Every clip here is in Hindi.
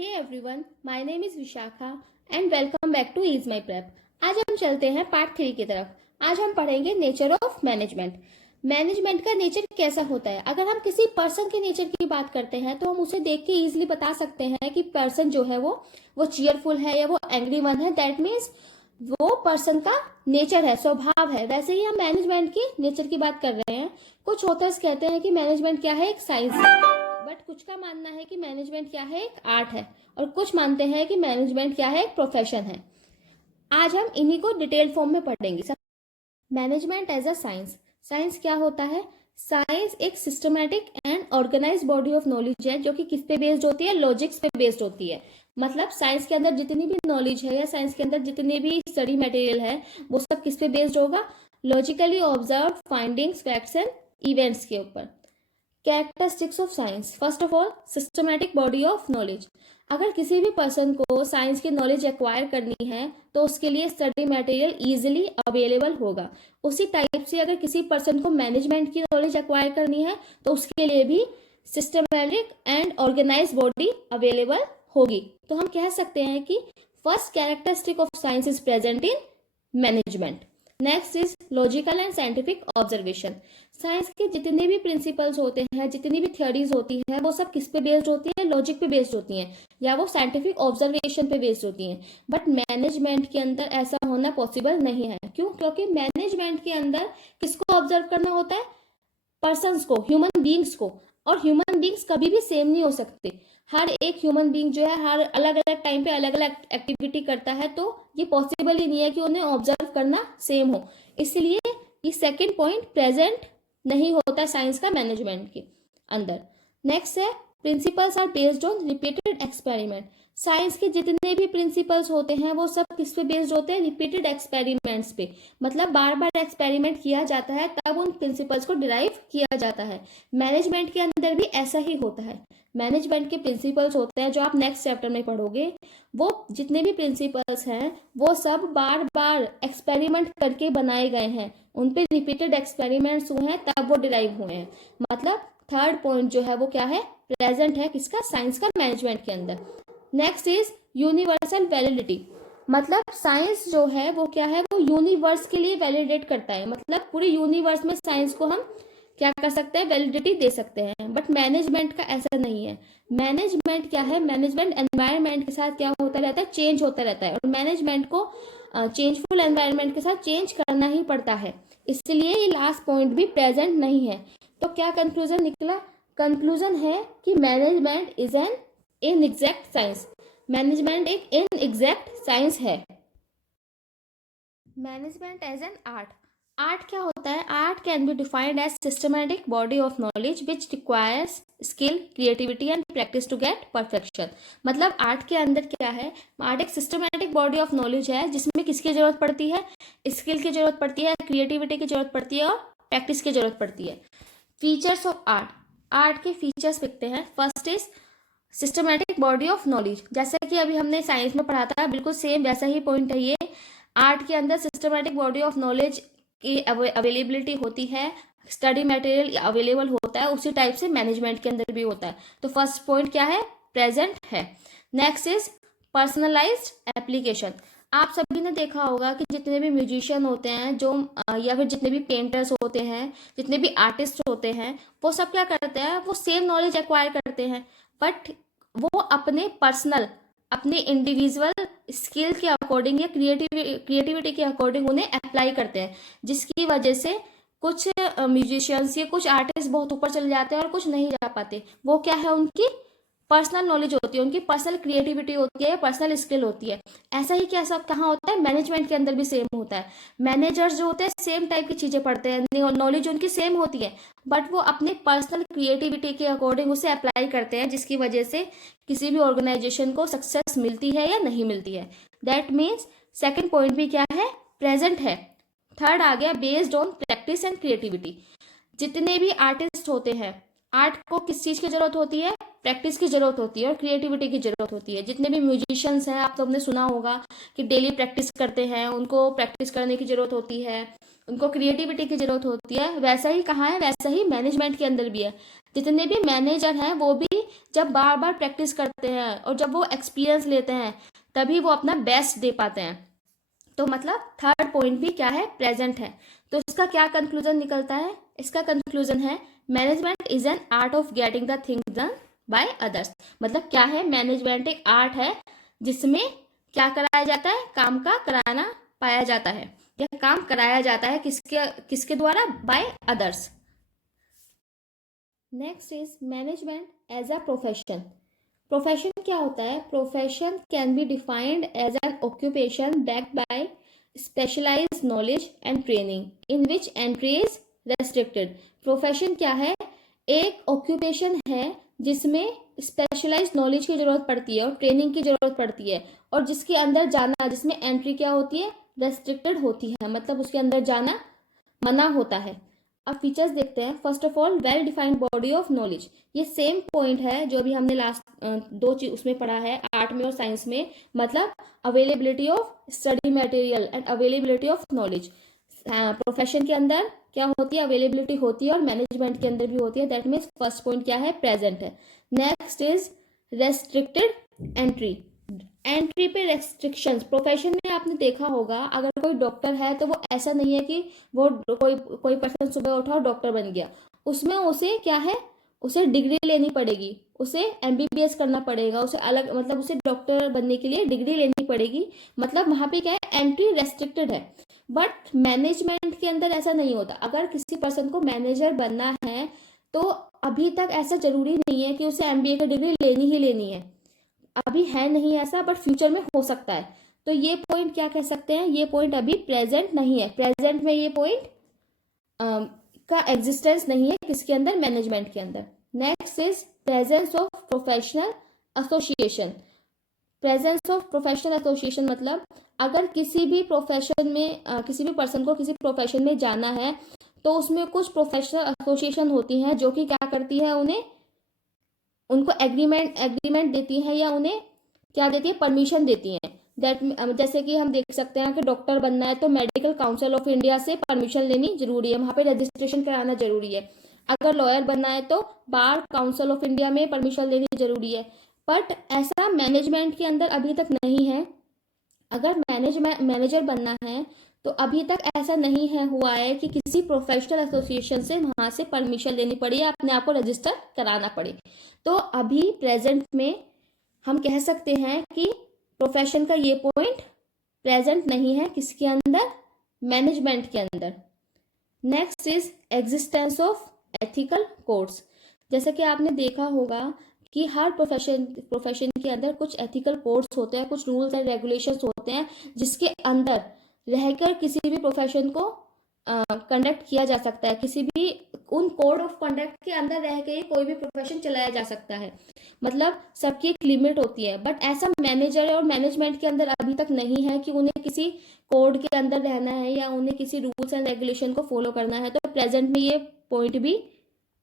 Hey everyone, my name is Vishakha and welcome back to Ease My Prep। आज हम चलते हैं पार्ट 3 की तरफ। आज हम पढ़ेंगे नेचर ऑफ मैनेजमेंट। मैनेजमेंट का नेचर कैसा होता है। अगर हम किसी पर्सन के नेचर की बात करते हैं तो हम उसे देख के इजिली बता सकते हैं कि पर्सन जो है वो चीयरफुल है या वो एंग्री वन है। दैट मीन्स वो पर्सन का नेचर है, स्वभाव है। वैसे ही हम मैनेजमेंट की नेचर की बात कर रहे हैं। कुछ ऑथर्स कहते हैं कि मैनेजमेंट क्या है, एक साइंस है, बट कुछ का मानना है कि मैनेजमेंट क्या है, एक आर्ट है, और कुछ मानते हैं कि मैनेजमेंट क्या है, एक प्रोफेशन है। आज हम इन्हीं को डिटेल फॉर्म में पढ़ेंगे। Management as a science. Science क्या होता है? साइंस एक systematic and organise body of knowledge है जो कि किस पे बेस्ड होती है, लॉजिक्स पे बेस्ड होती है। मतलब साइंस के अंदर जितनी भी नॉलेज है या साइंस के अंदर जितने भी स्टडी मटेरियल है वो सब किस पे बेस्ड होगा, logically observe findings, facts and events के ऊपर। Characteristics of science. First of all, systematic body of knowledge. अगर किसी भी पर्सन को साइंस की नॉलेज एक्वायर करनी है तो उसके लिए स्टडी मटेरियल इजीली अवेलेबल होगा। उसी टाइप से अगर किसी पर्सन को मैनेजमेंट की नॉलेज एक्वायर करनी है तो उसके लिए भी systematic and organise body available होगी। तो हम कह सकते हैं कि first characteristic of science is present in management. Next is logical and scientific observation. Science के जितने भी प्रिंसिपल्स होते हैं, जितनी भी थ्योरीज होती हैं, वो सब किस पे बेस्ड होती है, लॉजिक पे बेस्ड होती हैं या वो साइंटिफिक ऑब्जर्वेशन पे बेस्ड होती हैं। बट मैनेजमेंट के अंदर ऐसा होना पॉसिबल नहीं है। क्यों? क्योंकि मैनेजमेंट के अंदर किसको ऑब्जर्व करना होता है? पर्सन्स को, ह्यूमन बींग्स को। और ह्यूमन बींग्स कभी भी सेम नहीं हो सकते। हर एक ह्यूमन बींग जो है हर अलग अलग टाइम पे अलग अलग एक्टिविटी करता है, तो ये पॉसिबल ही नहीं है कि उन्हें ऑब्जर्व करना सेम हो। इसलिए ये सेकंड पॉइंट प्रेजेंट नहीं होता साइंस का मैनेजमेंट के अंदर। नेक्स्ट है principles are based on repeated experiment. Science के जितने भी प्रिंसिपल्स होते हैं वो सब किस पे बेस्ड होते हैं? रिपीटेड एक्सपेरिमेंट्स पे। मतलब बार बार एक्सपेरिमेंट किया जाता है तब उन प्रिंसिपल्स को डिराइव किया जाता है। मैनेजमेंट के अंदर भी ऐसा ही होता है। मैनेजमेंट के प्रिंसिपल्स होते हैं जो आप नेक्स्ट चैप्टर में पढ़ोगे, वो जितने भी प्रिंसिपल्स हैं वो सब बार बार एक्सपेरिमेंट करके बनाए गए हैं, उन पे रिपीटेड एक्सपेरिमेंट्स हुए हैं तब वो डिराइव हुए हैं। मतलब थर्ड पॉइंट जो है वो क्या है? प्रेजेंट है किसका? साइंस का मैनेजमेंट के अंदर। Next is universal validity. मतलब साइंस जो है वो क्या है? वो यूनिवर्स के लिए वैलिडेट करता है। मतलब पूरे यूनिवर्स में साइंस को हम क्या कर सकते हैं? वैलिडिटी दे सकते हैं। बट मैनेजमेंट का ऐसा नहीं है। मैनेजमेंट क्या है? मैनेजमेंट एनवायरनमेंट के साथ क्या होता रहता है? चेंज होता रहता है, और मैनेजमेंट को चेंजफुल एनवायरनमेंट के साथ चेंज करना ही पड़ता है। इसलिए ये लास्ट पॉइंट भी प्रेजेंट नहीं है। तो क्या कंक्लूजन निकला? कंक्लूजन है कि management is an inexact science. Management एक इनएग्जैक्ट साइंस है। Management as an art. Art क्या होता है? Art can be defined as systematic body of knowledge which requires skill, creativity and practice to get perfection. मतलब आर्ट के अंदर क्या है? आर्ट एक सिस्टमैटिक बॉडी ऑफ नॉलेज है जिसमें किसकी जरूरत पड़ती है? स्किल की जरूरत पड़ती है, क्रिएटिविटी की जरूरत पड़ती है और प्रैक्टिस की जरूरत पड़ती है। Features of art. आर्ट के फीचर्स लिखते हैं। First is systematic body of knowledge. जैसे कि अभी हमने साइंस में पढ़ा था, बिल्कुल सेम वैसा ही पॉइंट है ये। आर्ट के अंदर सिस्टमैटिक बॉडी ऑफ नॉलेज की अवेलेबिलिटी होती है, स्टडी मटेरियल अवेलेबल होता है, उसी टाइप से मैनेजमेंट के अंदर भी होता है। तो फर्स्ट पॉइंट क्या है? प्रेजेंट है। Next is personalised application. आप सभी ने देखा होगा कि जितने भी म्यूजिशियन होते हैं जो या फिर जितने भी पेंटर्स होते हैं, जितने भी आर्टिस्ट होते हैं, वो सब क्या करते हैं? वो सेम नॉलेज एक्वायर करते हैं, बट वो अपने पर्सनल, अपने इंडिविजुअल स्किल के अकॉर्डिंग या क्रिएटिविटी के अकॉर्डिंग उन्हें अप्लाई करते हैं, जिसकी वजह से कुछ म्यूजिशियंस या कुछ आर्टिस्ट बहुत ऊपर चले जाते हैं और कुछ नहीं जा पाते। वो क्या है? उनकी पर्सनल नॉलेज होती है, उनकी पर्सनल क्रिएटिविटी होती है, पर्सनल स्किल होती है। ऐसा ही क्या सब कहाँ होता है? मैनेजमेंट के अंदर भी सेम होता है। मैनेजर्स जो होते हैं सेम टाइप की चीजें पढ़ते हैं, नॉलेज उनकी सेम होती है, बट वो अपने पर्सनल क्रिएटिविटी के अकॉर्डिंग उसे अप्लाई करते हैं, जिसकी वजह से किसी भी ऑर्गेनाइजेशन को सक्सेस मिलती है या नहीं मिलती है। दैट मीन्स सेकेंड पॉइंट भी क्या है? प्रेजेंट है। थर्ड आ गया based on practice and creativity. जितने भी आर्टिस्ट होते हैं, आर्ट को किस चीज की जरूरत होती है? प्रैक्टिस की जरूरत होती है और क्रिएटिविटी की जरूरत होती है। जितने भी म्यूजिशियंस हैं, आप सबने सुना होगा कि डेली प्रैक्टिस करते हैं, उनको प्रैक्टिस करने की जरूरत होती है, उनको क्रिएटिविटी की जरूरत होती है, वैसा ही कहाँ है, वैसा ही मैनेजमेंट के अंदर भी है। जितने भी मैनेजर हैं वो भी जब बार बार प्रैक्टिस करते हैं और जब वो एक्सपीरियंस लेते हैं तभी वो अपना बेस्ट दे पाते हैं। तो मतलब थर्ड पॉइंट भी क्या है, प्रेजेंट है। तो इसका क्या कंक्लूजन निकलता है, इसका कंक्लूजन है management is an art of getting the things done by others. मतलब क्या है, मैनेजमेंट एक आर्ट है जिसमें क्या कराया जाता है, काम का कराना पाया जाता है या काम कराया जाता है किसके किसके द्वारा, by others. Next is management as a profession. Profession क्या होता है, profession can be defined as an occupation backed by specialised knowledge and training in which entry is restricted. Profession क्या है, एक ऑक्यूपेशन है जिसमें स्पेशलाइज्ड नॉलेज की जरूरत पड़ती है और ट्रेनिंग की जरूरत पड़ती है, और जिसके अंदर जाना, जिसमें एंट्री क्या होती है, रेस्ट्रिक्टेड होती है, मतलब उसके अंदर जाना मना होता है। अब फीचर्स देखते हैं। First of all, well defined body of knowledge. ये सेम पॉइंट है जो अभी हमने लास्ट दो चीज उसमें पढ़ा है, आर्ट में और साइंस में। मतलब availability of study material and availability of knowledge. Profession के अंदर क्या होती है, अवेलेबिलिटी होती है, और मैनेजमेंट के अंदर भी होती है। दैट मीन्स फर्स्ट पॉइंट क्या है, प्रेजेंट है। Next is restricted entry. Entry पे रेस्ट्रिक्शंस। प्रोफेशन में आपने देखा होगा, अगर कोई डॉक्टर है तो वो ऐसा नहीं है कि वो कोई पर्सन सुबह उठा और डॉक्टर बन गया। उसमें उसे क्या है, उसे डिग्री लेनी पड़ेगी, उसे एमबीबीएस करना पड़ेगा, उसे अलग, मतलब उसे डॉक्टर बनने के लिए डिग्री लेनी पड़ेगी। मतलब वहां पे क्या है, एंट्री रेस्ट्रिक्टेड है। बट मैनेजमेंट के अंदर ऐसा नहीं होता। अगर किसी पर्सन को मैनेजर बनना है तो अभी तक ऐसा जरूरी नहीं है कि उसे एमबीए की डिग्री लेनी ही लेनी है। अभी है नहीं ऐसा, बट फ्यूचर में हो सकता है। तो ये पॉइंट क्या कह सकते हैं, ये पॉइंट अभी प्रेजेंट नहीं है। प्रेजेंट में ये पॉइंट का एग्जिस्टेंस नहीं है किसके अंदर, मैनेजमेंट के अंदर। Next is presence of professional association. Presence of professional association मतलब अगर किसी भी प्रोफेशन में किसी भी पर्सन को किसी प्रोफेशन में जाना है तो उसमें कुछ प्रोफेशनल एसोसिएशन होती हैं जो कि क्या करती है, उन्हें उनको एग्रीमेंट देती हैं या उन्हें क्या देती है, परमिशन देती हैं। दैट जैसे कि हम देख सकते हैं कि डॉक्टर बनना है तो मेडिकल काउंसिल ऑफ इंडिया से परमिशन लेनी जरूरी है, वहां पे रजिस्ट्रेशन कराना जरूरी है। अगर लॉयर बनना है तो बार काउंसिल ऑफ इंडिया में परमिशन लेनी जरूरी है। बट ऐसा मैनेजमेंट के अंदर अभी तक नहीं है। अगर मैनेजर बनना है तो अभी तक ऐसा नहीं है हुआ है कि किसी प्रोफेशनल एसोसिएशन से वहां से परमिशन लेनी पड़े या अपने आप को रजिस्टर कराना पड़े। तो अभी प्रेजेंट में हम कह सकते हैं कि प्रोफेशन का ये पॉइंट प्रेजेंट नहीं है किसके अंदर, मैनेजमेंट के अंदर। Next is existence of ethical codes. जैसे कि आपने देखा होगा कि हर प्रोफेशन के अंदर कुछ एथिकल कोड्स होते हैं, कुछ रूल्स एंड रेगुलेशंस होते हैं जिसके अंदर रहकर किसी भी प्रोफेशन को कंडक्ट किया जा सकता है। किसी भी उन कोड ऑफ कंडक्ट के अंदर रह के कोई भी प्रोफेशन चलाया जा सकता है। मतलब सबकी एक लिमिट होती है, बट ऐसा मैनेजर और मैनेजमेंट के अंदर अभी तक नहीं है कि उन्हें किसी कोड के अंदर रहना है या उन्हें किसी रूल्स एंड रेगुलेशन को फॉलो करना है। तो प्रेजेंट में ये पॉइंट भी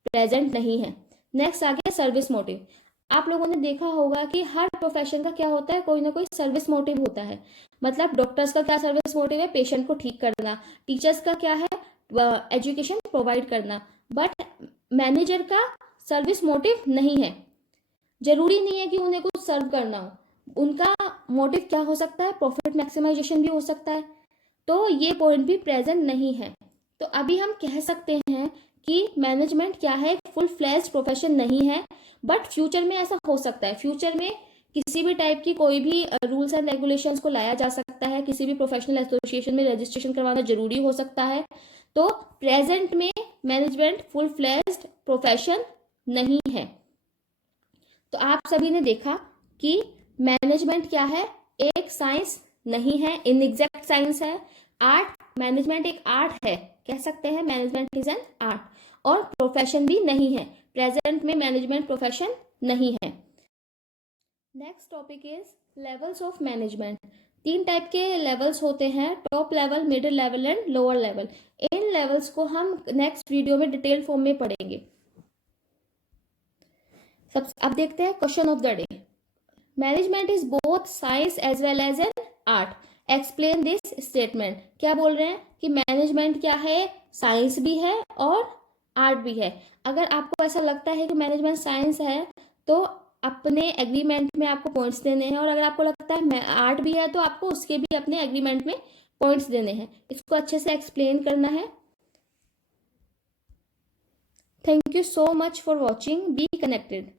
प्रेजेंट नहीं है। नेक्स्ट आ गया सर्विस मोटिव। आप लोगों ने देखा होगा कि हर प्रोफेशन का क्या होता है, कोई ना कोई सर्विस मोटिव होता है। मतलब डॉक्टर्स का क्या सर्विस मोटिव है, पेशेंट को ठीक करना। टीचर्स का क्या है, एजुकेशन प्रोवाइड करना। बट मैनेजर का सर्विस मोटिव नहीं है। जरूरी नहीं है कि उन्हें कुछ सर्व करना हो, उनका मोटिव क्या हो सकता है, प्रॉफिट मैक्सिमाइजेशन भी हो सकता है। तो ये पॉइंट भी प्रेजेंट नहीं है। तो अभी हम कह सकते हैं कि मैनेजमेंट क्या है, फुल फ्लैश प्रोफेशन नहीं है। बट फ्यूचर में ऐसा हो सकता है। फ्यूचर में किसी भी टाइप की कोई भी रूल्स एंड रेगुलेशंस को लाया जा सकता है, किसी भी प्रोफेशनल एसोसिएशन में रजिस्ट्रेशन करवाना जरूरी हो सकता है। तो प्रेजेंट में मैनेजमेंट फुल फ्लैश्ड प्रोफेशन नहीं है। तो आप सभी ने देखा कि मैनेजमेंट क्या है, एक साइंस नहीं है, इनएग्जैक्ट साइंस है। आर्ट, मैनेजमेंट एक आर्ट है, कह सकते हैं मैनेजमेंट इज एन आर्ट। और प्रोफेशन भी नहीं है, प्रेजेंट में मैनेजमेंट प्रोफेशन नहीं है। Next topic is levels of management. 3 type के लेवल्स होते हैं, top level, middle level and lower level. In levels को हम नेक्स्ट वीडियो में डिटेल फॉर्म में पढ़ेंगे। अब देखते हैं question of the day. Management is both science as well as an art. Explain this statement. क्या बोल रहे हैं कि मैनेजमेंट क्या है, साइंस भी है और आर्ट भी है। अगर आपको ऐसा लगता है कि मैनेजमेंट साइंस है तो अपने एग्रीमेंट में आपको पॉइंट्स देने हैं, और अगर आपको लगता है आर्ट भी है तो आपको उसके भी अपने एग्रीमेंट में पॉइंट्स देने हैं। इसको अच्छे से एक्सप्लेन करना है। Thank you so much for watching. Be connected.